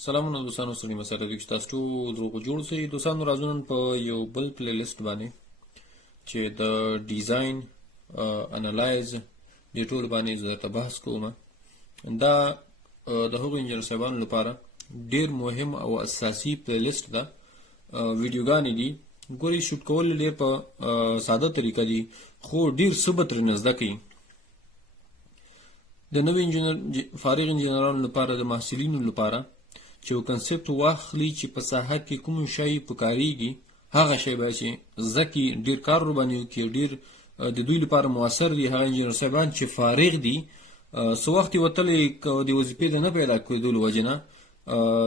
سلامونه دوستانو سره مسره د تاسو ټول روغ جوړ سي دوستانو راځو نن په یو بل پلی لیست باندې چې د ډیزاین انالایز د ټول باندې زه بحث کوم. دا د هغو انجنیر صاحبانو لپاره ډیر مهم او اساسي پلی لیست ده. ویډیوګانې دي ګوري شوټ کول ډیر په ساده طریقه دي خو ډیر ثبت رنزده کوي. د نوې انجنیر فارغ انجنیرانو لپاره د محصلینو لپاره چې یو کنسپټ واخلي چې په ساحه کې کوم شی پکارېږي هغه شی به چې ذکي ډیر کار ور باندې وکړي ډیر د دوی لپاره موثر دي. هغه انجنیر صاحبان چې فارغ دي څو وخت وتلې د وظیفې د نه پیدا کېدلو وجې نه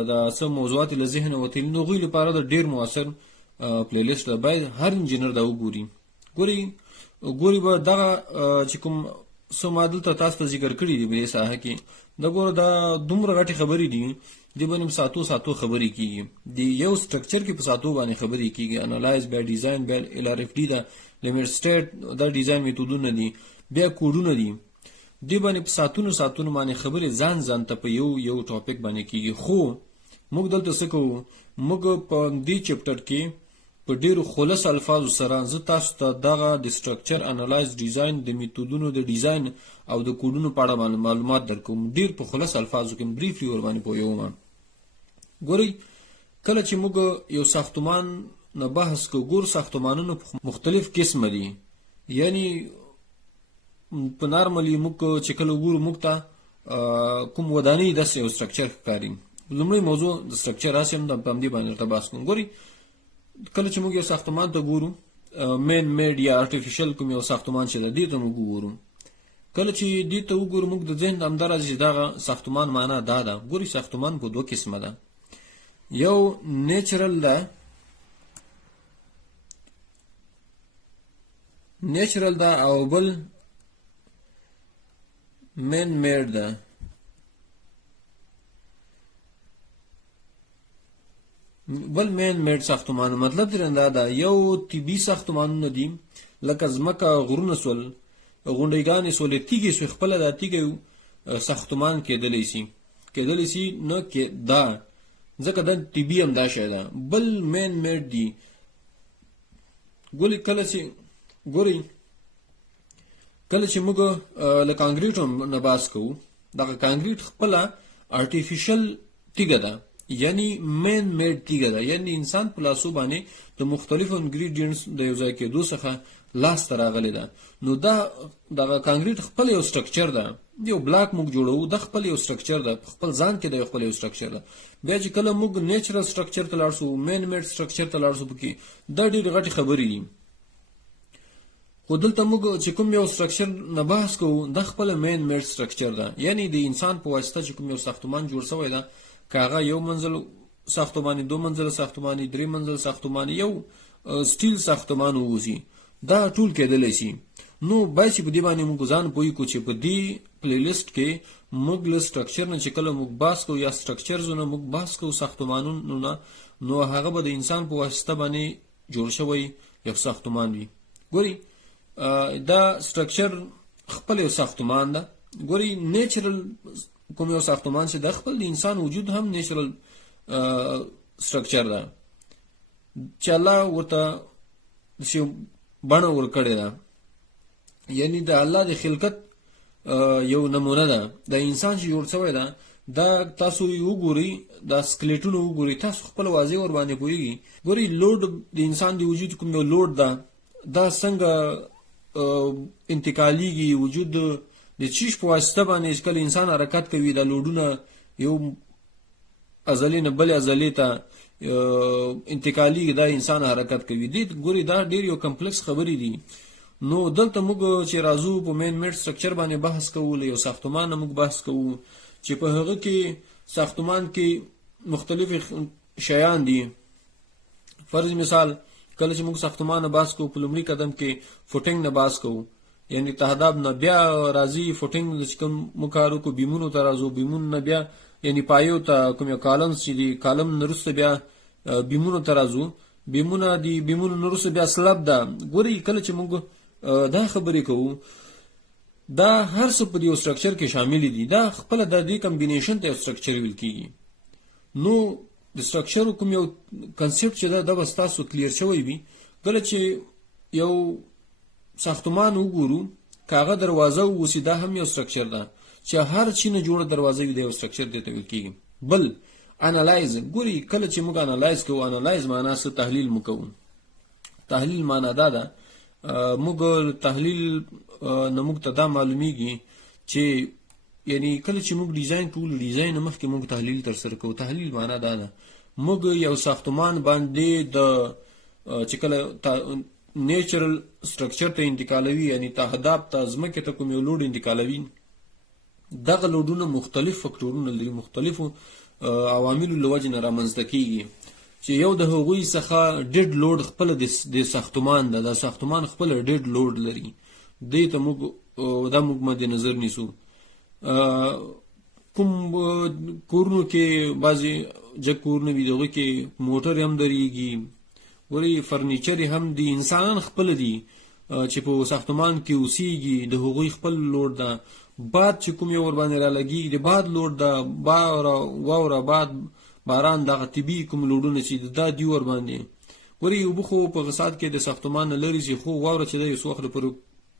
د څه موضوعات له ذهنه وتلي نو هغوی لپاره د ډیر موثر پلی لیست ده. باید هر انجنیر دا وګوري. ګوري به دغه چې کوم څه ما دلته تاسو ته ذکر کړي دي په دې ساحه کې دا ګوره دا دومره غټې خبرې دي دی باندې ساتو خبرې کیږي. دی یو سټرکچر کې په ساتو باندې خبرې کیږي. انالایز بیا ډیزاین بیا LRFD دا لیمټ سټیټ دا ډیزاین میتودونه دي بیا کوډونه دي. دی باندې په ساتونو باندې خبرې ځان ته په یو ټاپک باندې کیږي. خو موږ دلته څه کوو؟ موږ په دې چپټر کې په ډیرو خلاص الفاظو سره زه تاسو ته دغه د سټرکچر انالایز ډیزاین د میتودونو د ډیزاین او د کوډونو په اړه معلومات درکوم. ډیر په خلاص الفاظو کې بریفلی ور باندې پوهیږم. ګورئ کله چې موږ یو ساختمان نه بحث کوو ګور ساختمانونو مختلف قسم دي. یعنی په نارملی موږ چې کله ګورو موږ ته کوم ودانۍ داسې یو سټرکچر ښکاري. لومړی موضوع د سټرکچر راسم د پامدې باندې ته بحث کوم. ګورئ کله چې موږ یو ساختمان ته ګورو مین میډ یا ارټیفیشل کوم یو ساختمان چې د دې ته موږ ګورو کله چې دې ته وګورو موږ د ذهن همدارا چې دغه ساختمان معنا دا ده. ګورئ ساختمان په دوه قسمه ده. یو نیچرل ده او بل مین میډ ده. بل مین میډ ساختمان مطلب درنده ده یو طبي ساختمانونه دي لکه ځمکه غرونه سول غونډیګانې سولې تیږې سو خپله دا تیږې ساختمان کېدلی سي نه کې دا ځکه دا طبي هم دا شی ده. بل مین میډ دي ګورئ کله چې موږ له کانکریټ نه بحث کوو دغه کانکریټ خپله ارټیفیشل تیږه ده یعنی مین میډ تیږه ده. یعنی انسان په لاسو باندې د مختلفو انګریډینټس د یو ځای کېدو څخه لاس ته راغلی ده. نو دغه کانکریټ خپل یو سټرکچر ده. یو بلاک موږ جوړوو د خپل یو سټرکچر ده خپل ځان کې د خپل یو سټرکچر ده. بیا چې کله موږ نیچرل سټرکچر ته لاړ شو مین میډ سټرکچر ته لاړ شو پکې دا ډېرې غټې خبرې دي. خو دلته موږ چې کوم یو سټرکچر نه بحث کوو دا خپل مین میډ سټرکچر ده. یعنی د انسان په واسطه چې کوم یو ساختمان جوړ شوی ده که هغه یو منزل ساختماني دو منزل ساختماني درې منزل ساختماني یو سټیل ساختمان ووسي دا ټول کېدلی شي. نو باید چې په دې باندې موږ ځان پوه کړو چې په دې پلی لیست کې موږ له سټرکچر نه چې کله موږ بحث کوو یا سټرکچرزونه موږ بحث کوو ساختمانونو نه نو هغه به د انسان په واسطه باندې جوړ شوی یو ساختمان وي. ګورئ دا سټرکچر خپل یو ساختمان ده. ګورئ نیچرل کوم یو ساختمان چې د خپل د انسان وجود هم نیچرل سټرکچر ده چې الله ورته بڼه ورکړې ده. یعنی د الله د خلقت یو نمونه ده. د انسان چې جوړ شوی ده دا تاسو وګورئ دا سکلیټونه وګورئ تاسو خپل واضح ور باندې پوهیږئ. ګورئ لوډ د انسان د وجود کوم یو لوډ ده دا څنګه انتقالیږي وجود د چیش په واسطه باندې کله انسان حرکت کوي دا لوډونه یو ازلی نه بل ازلی ته انتقالی دا انسان حرکت کوي. دې ګوري دا ډیر یو کمپلیکس خبرې دي. نو دلته موږ چې راځو په مین میډ سټرکچر باندې بحث کوو یو ساختمان نه موږ بحث کوو چې په هغه کې ساختمان کې مختلف شیان دي. فرض مثال کله چې موږ ساختمان نه بحث کوو په لومړي قدم کې فوټینګ نه بحث کوو یعنی تهداب نه بیا راځي فوټینګ چې کوم مکارو کو بیمونو ته راځو بیمون نه بیا یعنی پایو ته کوم یو کالم چې دی کالم نرسته بیا بیمونو ته راځو بیمونه دی بیمونو نرسته بیا سلب ده. ګورئ کله چې موږ دا خبرې کوو دا هر څه په یو سټرکچر کې شامل دي. دا خپل د دې کمبینیشن ته سټرکچر ویل کیږي. نو د سټرکچر کوم یو کنسپټ چې دا به ستاسو کلیر شوی وي. کله چې یو ساختمان وګورو کاغه دروازه ووسی دا هم یو سټرکچر ده چې هر چی نه جوړه دروازه وي د یو سټرکچر دی ته ویل کیږي. بل انالایز ګوري کله چې موږ انالایز کوو انالایز معنا څه تحلیل مکو. تحلیل معنا دا ده موږ تحلیل نه موږ ته دا معلومیږي چې یعنی کله چې موږ ډیزاین کوو ډیزاین مخکې موږ تحلیل تر سره کوو. تحلیل معنا دا ده موږ یو ساختمان باندې د چې کله نیچرل سټرکچر ته انتقالوي یعنی تهداب ته ځمکې ته کوم یو لوډ انتقالوي دغه لوډونه مختلف فکټورونه لري مختلفو عواملو له وجې نه رامنځته کیږي چې یو د هغوی څخه ډیډ لوډ خپل د ساختمان ده. د ساختمان خپل ډیډ لوډ لري دې ته موږ دا موږ مد نظر نیسو. کوم کورونو کې بعضې جګ کورونه وي دغه کې موټر هم درېږي ورې فرنیچر هم دي انسانان خپل دي چې په ساختمان کې اوسېږي د هغوی خپل لوډ ده. باد چې کوم یو ور باندې را لګېږي د باد لوډ ده واوره باد باران دغه طبي کوم لوډونه چې دا دي ور باندې ورې اوبه خو په غسات کې د ساختمان نه لرې شي خو واوره چې د یو څه وخت لپاره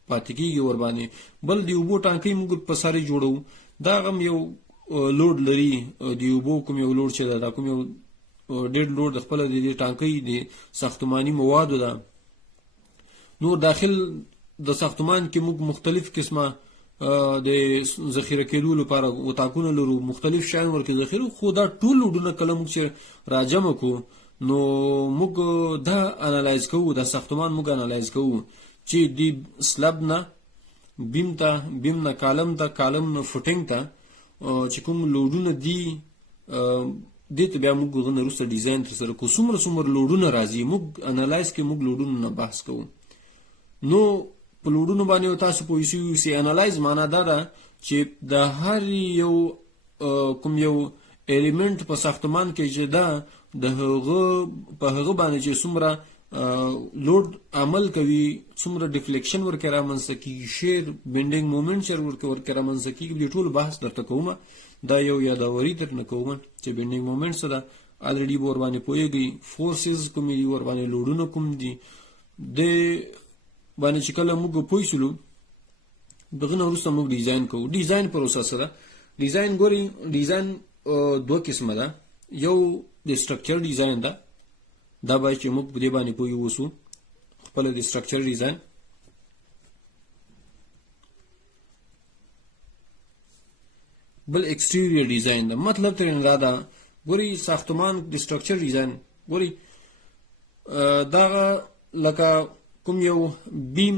پاتې کېږي ور باندې. بل د اوبو ټانکۍ موږ په ساري جوړو دا هم یو لوډ لري د اوبو کوم یو لوډ چې دا کوم یو ډیډ لوډ خپل د ټانکۍ د ساختماني موادو ده. نور داخل د ساختمان کې موږ مختلف قسمه د ذخیره کېدو لپاره اتاقونه لرو مختلف شیان ورکې ذخیره خو دا ټول لوډونه کله موږ چې راجمع کوو نو موږ دا انالایز کوو د ساختمان موږ انالایز کوو چې د سلب نه بیم نه کالم ته کالم نه فوټینګ ته چې کوم لوډونه دي دې ته بیا موږ غوښنه وروسته ډیزاین تر سره کوو. څومره لوډونه راځي موږ انالایز کې موږ لوډونو نه بحث کوو. نو په لوډونو باندې تاسو پوه شئ انالایز معنا دا ده چې د هر یو کوم یو الیمنٹ په ساختمان کې چې دا د هغه په هغه باندې چې څومره لوډ عمل کوي څومره ډیفلیکشن ورکې رامنځته کېږي شیر بینډینګ مومنټ شیر ورکې رامنځته کېږي د ټول بحث درته کوم. دا یو یادوري درنه کوم چې بینډینګ مومنټ څه ده الریډي ور باندې پوهیږي. فورسز کوم دي ور باندې لوډونه کوم دي د باندې چې کله موږ پوه شولو دغه نه وروسته موږ ډیزاین کوو. ډیزاین پروسه سره ډیزاین ګوري ډیزاین دوه قسمه ده. یو د سټرکچر ډیزاین ده دا باید چې موږ په دې باندې پوه اوسو خپل د سټرکچر ډیزاین. بل ایکسټیریئر ډیزاین ده مطلب ترې نه دا ګوري ساختمان د سټرکچر ډیزاین ګوري دا لکه کوم یو بیم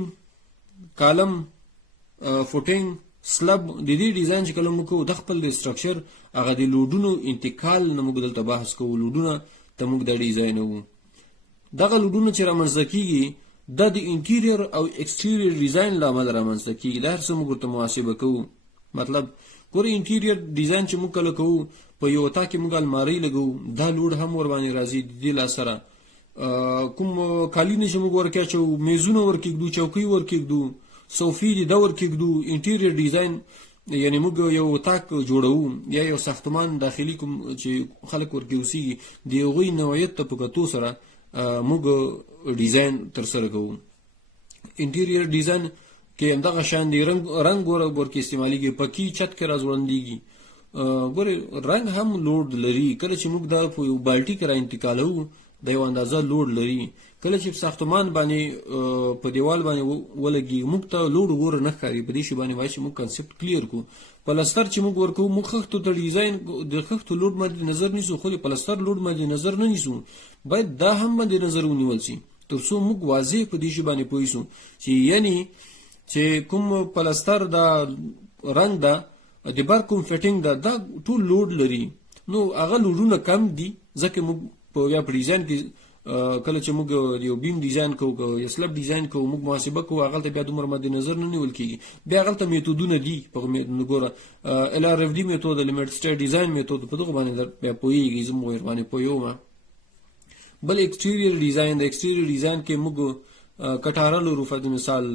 کالم فوټینګ سلب د دې ډیزاین چې کله موږ کوو د خپل د سټرکچر هغه د لوډونو انتقال نه موږ دلته بحث کوو. لوډونه ته موږ د ډیزاینوو دغه لوډونه چې رامنځته کېږي د انټیریئر او ایکسټیریئر ډیزاین له امله رامنځته کېږي. دا هر څه موږ ورته محاسبه کوو. مطلب ګورې انټیریئر ډیزاین چې موږ کله کوو په یو اطاق کې موږ المارۍ لګوو دا لوډ هم ور باندې راځي د دې لاس سره. کوم کالینې چې موږ ورکېچو میزونه ورکېږدو چوکۍ ورکېږدو صوفي دي دا ورکېږدو. انټیریئر ډیزاین یعنی موږ یو اطاق جوړوو یا یو ساختمان داخلي کوم چې خلک ورکې اوسېږي د هغوی نوعیت ته په کتو سره موږ ډیزاین تر سره کوو. انټیریئر ډیزاین کې همدغه شان دی رنګ ورکې استعمالیږي پکې چت کې راځوړندېږي. ګورې رنګ هم لوډ لري کله چې موږ دا په یو بالټي کې را انتقالوو د یو اندازه لوډ لري. کله چې ساختمان باندې په دیوال باندې ولګي موږ ته لوډ وګوره نه ښکاري. په دې شي باندې وایي چې موږ کنسپټ کلیر کړو. پلستر چې موږ ورکوو موږ خښتو ته ډیزاین د خښتو لوډ مد نظر نیسو خو د پلستر لوډ مد نظر نه نیسو. باید دا هم مد نظر ونیول شي تر څو موږ واضح په دې شي باندې پوه شو چې یعنی چې کوم پلستر دا رنګ دا د بر کوم فټینګ دا ټول لوډ لري. نو هغه لوډونه کم دي ځکه موږ په یا ډیزاین کې کله چې موږ یو بیم ډیزاین کوو یا سلب ډیزاین کوو موږ محاسبه کوو هغه ته بیا دومره مد نظر نه نیول کېږي. بیا هغه ته میتودونه دي په ګوره LRFD میتود لیمیټ سټیټ ډیزاین میتود په دغه باندې بیا پوهیږي زه مو باندې پوهیږم. بل ایکسټیریئر ډیزاین د ایکسټیریئر ډیزاین کې موږ کټاره لرو. فد مثال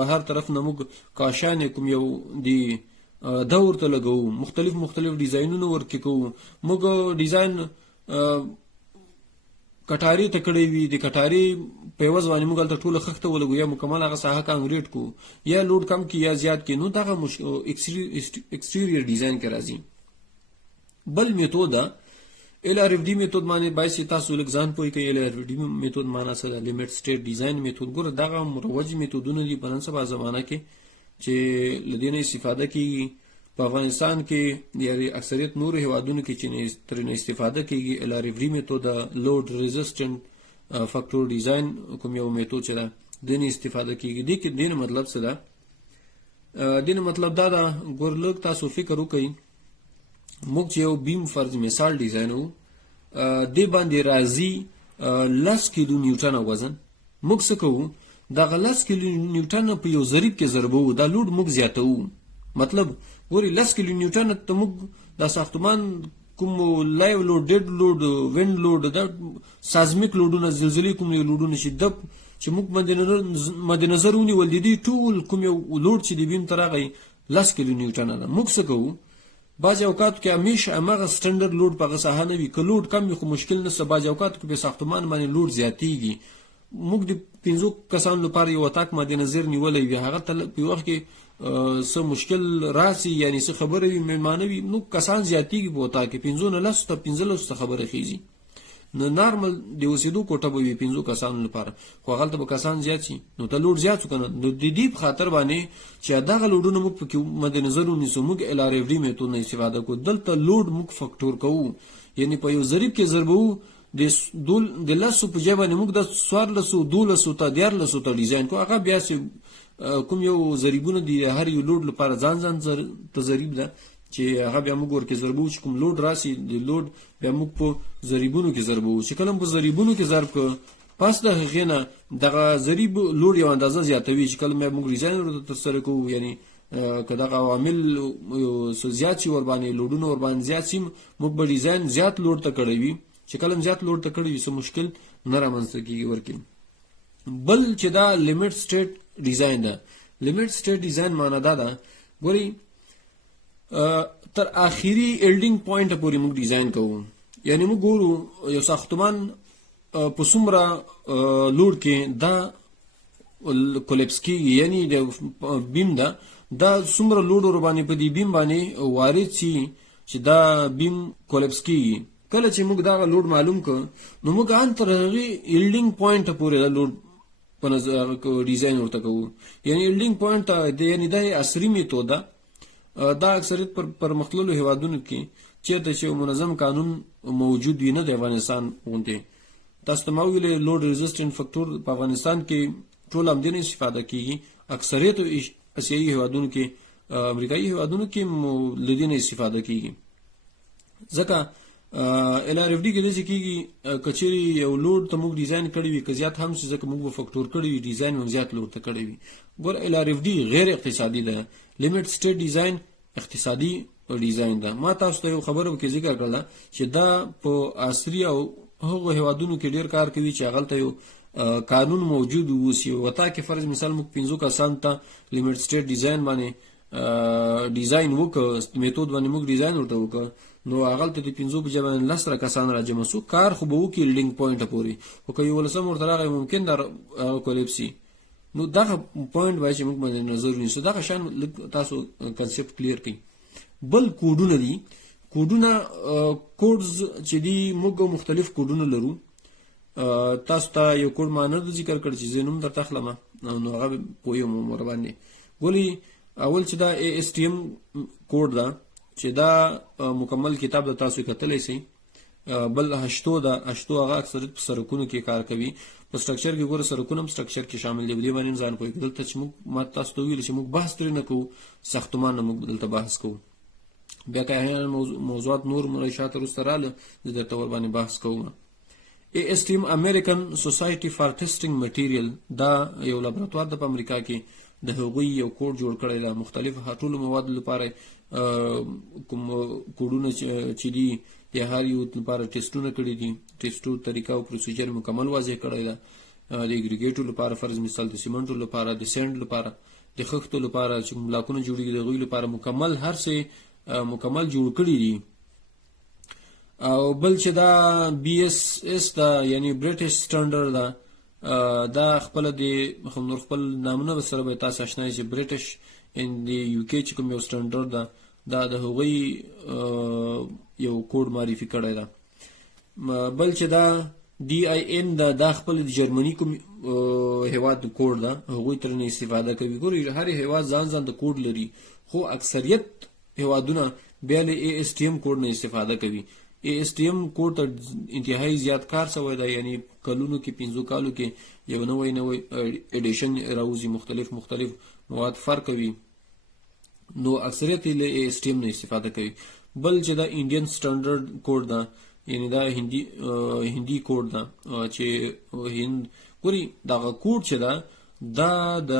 بهر طرف نه موږ کاشان کوم یو دی دا ورته لګو، مختلف ډیزاینونه ورکې کوو. موږ ډیزاین کټاري ته کړی وي، د کټاري په عوض باندې موږ هلته ټوله خښته ولګو یا مکمل هغه ساحه کانکریټ کو یا لوډ کم کی یا زیات کی، نو دغه ایکسټیریر ډیزاین کې راځي. بل میتود LRFD میتود باندې باید تاسو لږ ځان پوه کړئ. LRFD میتود معنا څه ده؟ لیمټ سټیټ ډیزاین میتود. ګوره دغه مروج میتودونه دي په نن سبا زمانه کې چې له دې نه استفاده کیږي. په افغانستان کې یعنی اکثریت نور هیوادونو کې چې ترې استفاده کیږي LRFD میتود، لوډ ریزسټنټ فاکټور ډیزاین کوم یو میتود چې ده د نه استفاده کیږي. دې کې دینه مطلب څه ده؟ دینه مطلب دا ده، ګور لږ تاسو فکر وکړئ. موږ چې یو بیم فرض مثال ډیزاینو، دې باندې راځي 10 کیلو نیوټن وزن. موږ څه کوو؟ دغه 10 کیلو نیوټن په یو ضریب کې ضربو، دا لوډ موږ زیاتوو. مطلب ګوري 10 کیلو نیوټن ته موږ د ساختمان کوم لایو لوډ، ډیډ لوډ، ویند لوډ، دا سازمیک لوډونه، زلزلې کوم لوډونه چې موږ مد نظر ونیول دي ټول کوم یو لوډ چې د بیم تر هغه 10 کیلو نیوټن ده. موږ څه کوو؟ بعض اوقات کې همیشه هماغه سټنډرډ لوډ په هغه ساحه نه وي، که لوډ کم وي خو مشکل نشته. بعض اوقات کې په ساختمان باندې لوډ زیاتېږي. موږ د 5 کسانو لپاره یو اتاق مد نظر نیولی وي، هغه ته په وخت کې څه مشکل راسي، یعنی څه خبره وي، مېلمانه وي، نو کسان زیاتېږي په اتاق کې، 5 نه 10 ته 15 ته خبره خېږي. نو نارمل د اوسېدو کوټه به وي 5 کسانو لپاره، خو هغلته به کسان زیات شي، نو ته لوډ زیات شو که نه. نو د دې په خاطر باندې چې دغه لوډونه موږ پکې مد نظر ونیسو، موږ LRFD میتود نه استفاده کوو. دلته لوډ موږ فاکټور کوو، یعنی په یو ضریب کې ضربو. د 10 په ځای باندې موږ د 1400 1200 ته 1300 ته ډیزاین کوو. هغه بیا کوم یو ضریبونه دي هر یو لوډ لپاره ځان ته ضریب ده چې هغه بیا موږ ورکې ضربو. چې کوم لوډ راسي د لوډ بیا موږ په ضریبونو کې ضربو. چې کله په ضریبونو کې ضرب کړو، پس د هغې نه دغه ضریب لوډ یو اندازه زیاتوي. چې کله موږ ډیزاین ورته ترسره کوو، یعنی که دغه عوامل زیات شي ورباندې، لوډونه ورباندې زیات شي، موږ به ډیزاین زیات لوډ ته کړی وي. چې کله زیات لوډ ته کړی وي څه مشکل نه رامنځته کېږي ورکې. بل چې دا لیمټ سټیټ ډیزاین ده. لیمټ سټیټ ډیزاین معنا دا ده، ګورئ تر آخري ایلډینګ پوینټ پورې موږ ډیزاین کوو. یعنی موږ ګورو یو ساختمان په څومره لوډ کې دا کولیپس کېږي، یعنی د بیم ده دا څومره لوډ ورباندې په دې بیم باندې وارد شي چې دا بیم کولیپس کېږي. کله چې موږ دغه لوډ معلوم کړو، نو موږ ان تر هغې ایلډینګ پوینټ پورې دا لوډ په نظر ډیزاین ورته کوو. یعنی ایلډینګ پوینټ یعنی دا عصري میتود ده. دا اکثریت پر پرمختللو هیوادونو کې چېرته چې منظم قانون موجود وي، نه د افغانستان غوندې. تاسو ته ما ویلې لوډ ریزسټنټ فاکټور په افغانستان کې ټول همدې نه استفاده کېږي. اکثریت اسیایي هیوادونو کې، امریکایي هیوادونو کې له دې نه استفاده کېږي. ځکه LRFD کې داسې کېږي که چېرې یو لوډ ته موږ ډیزاین کړی وي، که زیات هم شي، ځکه موږ به فاکټور کړی وي ډیزاین هم زیات لوډ ته کړی وي. ګوره LRFD غیر اقتصادي ده، لیمټ سټیټ ډیزاین اقتصادي ډیزاین ده. ما تاسو ته یو خبره کې ذکر کړله چې دا په عصري او هغو هیوادونو کې ډېر کار کوي چې هغلته یو قانون موجود اوسي. وتا کې فرض مثال موږ 5 کسان ته لیمټ سټیټ ډیزاین باندې ډیزاین وکړو، میتود باندې موږ ډیزاین ورته وکړو، نو هغلته د 5 په ځای باندې 10 کسان راجمع شو، کار خو به وکړي ایلډینګ پوینټ پورې، خو که 11 ورته راغی ممکن دا کولیپسي. نو دغه پوینټ باید چې موږ باندې نظر ونیسو. دغه شان تاسو کنسپټ کلیر کړئ. بل کوډونه دي. کوډونه کوډز چې دي موږ مختلف کوډونه لرو. تاسو ته یو کوډ مانر ذکر کړ چې زه نوم درته اخلم، نو هغه پوهیم ور باندې. ګولي اول چې دا ASTM کوډ ده چې دا مکمل کتاب د تاسو کتلی شئ. بل 8 ده. 8 هغه اکثریت په سرکونو کې کار کوي. په سټرکچر کې ګوره سرکونه هم سټرکچر کې شامل دي. دې باندې ځان پوهېږئ. دلته چې موږ ما تاسو ته ویل چې موږ بحث ترې نه کوو، ساختمان نه موږ دلته بحث کوو. بیا که احیانا موضوعات نور شاته وروسته راله زه درته ورباندې بحث کوم. ASTM امریکن سوسایټي فار ټیسټینګ مټیریل دا یو لابراتوار ده په امریکا کې. د هغوی یو کوډ جوړ کړی ده، مختلف ټولو موادو لپاره کوم کوډونه چې دي د هر یو لپاره ټیسټونه کړي دي. ټیسټو طریقه او پروسیجر مکمل واضح کړی ده. د اګریګیټو لپاره فرض مثال د سیمنټو لپاره، د سینډ لپاره، د خښتو لپاره چې بلاکونه جوړیږي د هغوی لپاره مکمل هر څه مکمل جوړ کړي دي. او بل چې دا بي اس اس دا یعنی برټش سټانډرډ دا دا خپل د نور خپل نامونه سره به تاسو آشنای شئ. برټش ان دی یو کې چې کوم یو سټانډرډ دا د هغوی یو کوډ معرفي کړی ده. بل چې دا دی آی ان دا خپل د جرمني کوم هیواد کوډ ده هغوی ترنه استفاده کوي. ګوري هر هیواد ځان د کوډ لري خو اکثریت هیوادونه بیا له ای اس ټي ام کوډ نه استفاده کوي. ای اس ټي ام کوډ ته انتهایی زیات کار شوی دی، یعنی کلونو کې 5 کالو کې یو نوی ایډیشن راوځي، مختلف مواد فرق کوي، نو اکثریت له ای اس ټي ام نه استفاده کوي. بل چې دا انډین سټانډرډ کوډ ده یعنی دا هندي کوډ ده چې هند ګوري دا کوډ چې دا د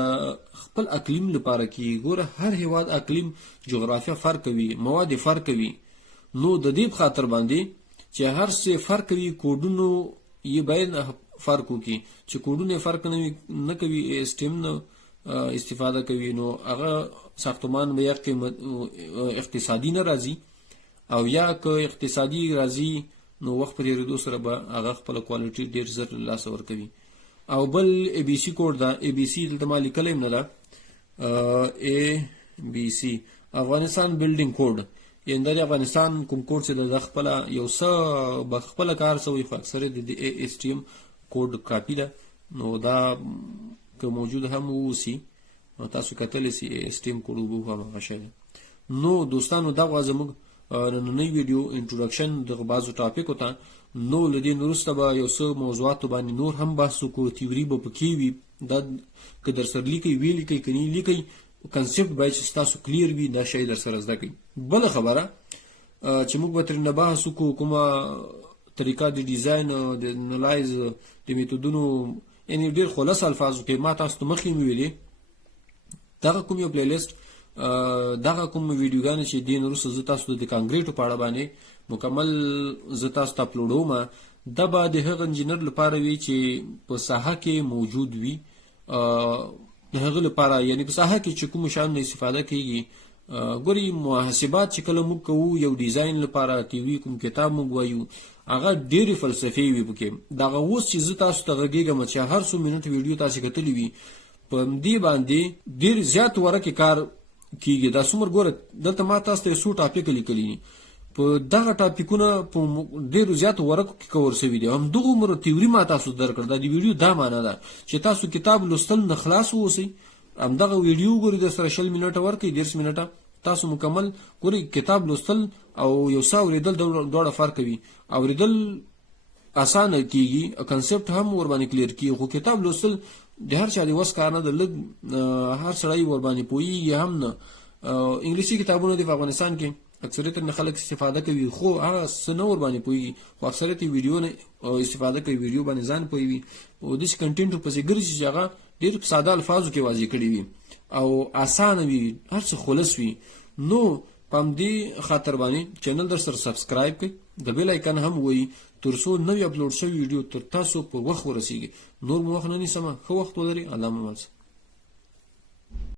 خپل اقلیم لپاره کې ګوره هر هیواد اقلیم جغرافیه فرق کوي، مواد فرق کوي، نو د دې خاطر باندې چې هر څه فرق کوي کوډونو یې باید فرق وکړي. چې کوډونه فرق نه کوي ای اس ټي ام نه استفاده کوي نو هغه ساختمان به یک اقتصادي نه راځي، او یا که اقتصادي راځي نو وخت په تیریدو سره به هغه خپل کوالټي ډیر زر لاس ورکوي. او بل ای بي سي کوډ دا ای بي سي دلته ما لیکلی نه ده ای بي سي افغانستان بلډینګ کوډ، یعنی د افغانستان کوم کوډ چې د خپل یو څه بخپل کار سوی خو اکثر د ای اس ټي ام کوډ کاپی ده، نو دا که موجود هم وسی تاسو کتلی سي ای اس ټي ام کوډ وبو هم غشي. نو دوستانو دا غواړم موږ نننۍ ویډیو انټروډکشن د بعضو ټاپک ته، نو لدې وروسته به یو څه موضوعات باندې نور هم بحث وکړو، تیوري به پکې وي، دا که در سره لیکئ وی لیکئ کني لیکئ کنسپټ باید چې تاسو کلیر وي، دا شی در سره زده کړئ. بل خبره چې موږ به ترې نه بحث وکړو کومه طریقه د ډیزاین د انالایز د میتودونو، یعنی ډېر خلاص الفاظو کې ما تاسو ته مخکې ویلي دغه کوم یو پلی لیست دغه کوم ویډیوګانې چې دین وروسته زه تاسو د کانکریټو په اړه باندې مکمل زه تاسو ته اپلوډوم، دا به د هغه انجینر لپاره وي چې په ساحه کې موجود وي، د هغه لپاره یعنی په ساحه کې چې کوم شان نه استفاده کیږي. ګوري محاسبات چې کله موږ کوو یو ډیزاین لپاره تیوری کوم کتاب موږ وایو هغه ډېری فلسفي وي پکې. دغه اوس چې زه تاسو ته غږیږم چې هر څو منټ ویډیو تاسو کتلی وي په دې باندې ډېر زیات ورکه کار کیږي. دا څومره ګوره دلته ما تاسو ته څو ټاپک لیکلي په دغه ټاپکونه په ډېر زیات ورکو کې کور شوی دي، هم دغه عمر تیوري ما تاسو درکړه. د ویډیو دا معنی ده چې تاسو کتاب لوستل نه خلاص ووسی، هم دغه ویډیو ګوري د سره 20 منټه ورکې 10 منټه تاسو مکمل ګوري کتاب لوستل او یو څه اوریدل دوړه فرق کوي. اوریدل اسانه کیږي، کنسپټ هم ور باندې کلیر کیږي، خو کتاب لوستل د هر چا د وس کار نه، د لږ هر سړی ور باندې پوهیږي هم نه. انګلیسي کتابونه د افغانستان کې اکثریت نه خلک استفاده کوي، خو هغه سنور باندې پوهیږي، خو اکثریت ویډیو نه استفاده کوي، ویډیو باندې ځان پوهیږي او د کنټینټ په څیر ګرځي چې هغه ډېر ساده الفاظو کې واضح کړي وي او اسانه وي، هر څه خلاص وي. نو پم دې خاطر باندې چینل در سره سبسکرایب کړئ، د بیل آیکن هم وایي ترڅو نوې اپلوډ شوی ویډیو تر تاسو په وخت ورسیږي. نور مو وخت نه نیسم، ښه وخت ولرئ. الله مو